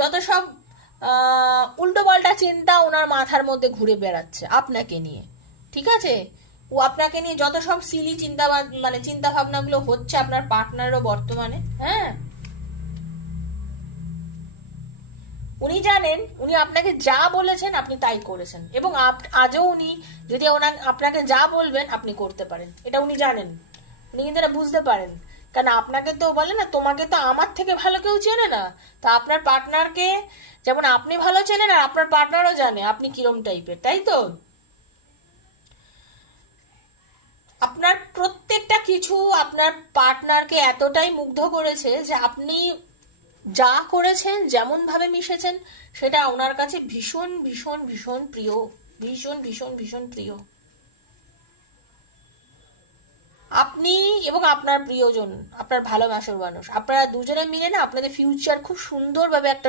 যত সব উল্টো পাল্টা চিন্তা ওনার মাথার মধ্যে ঘুরে বেড়াচ্ছে আপনাকে নিয়ে, ঠিক আছে? ও আপনাকে নিয়ে যত সব সিলি চিন্তা, মানে চিন্তা ভাবনাগুলো হচ্ছে আপনার পার্টনারও বর্তমানে, হ্যাঁ, উনি জানেন উনি আপনাকে যা বলেছেন আপনি তাই করেছেন, এবং আজও উনি যদি ওনার আপনাকে যা বলবেন আপনি করতে পারেন, এটা উনি জানেন। উনি কিন্তু এটা বুঝতে পারেন, কারণ আপনাকে তো বলে না, তোমাকে তো আমার থেকে ভালো কেউ চেনে না। তা আপনার পার্টনারকে যেমন আপনি ভালো চেনেন, আর আপনার পার্টনারও জানে আপনি কিরম টাইপের, তাই তো? আপনার প্রত্যেকটা কিছু আপনার পার্টনারকে এতটাই মুগ্ধ করেছে যে আপনি যা করেছেন, যেমন ভাবে মিশেছেন, সেটা ওনার কাছে ভীষণ ভীষণ ভীষণ প্রিয়, ভীষণ ভীষণ ভীষণ প্রিয়। আপনি এবং আপনার প্রিয়জন, আপনার ভালোবাসার মানুষ, আপনারা দুজনে মিলে না আপনাদের ফিউচার খুব সুন্দরভাবে একটা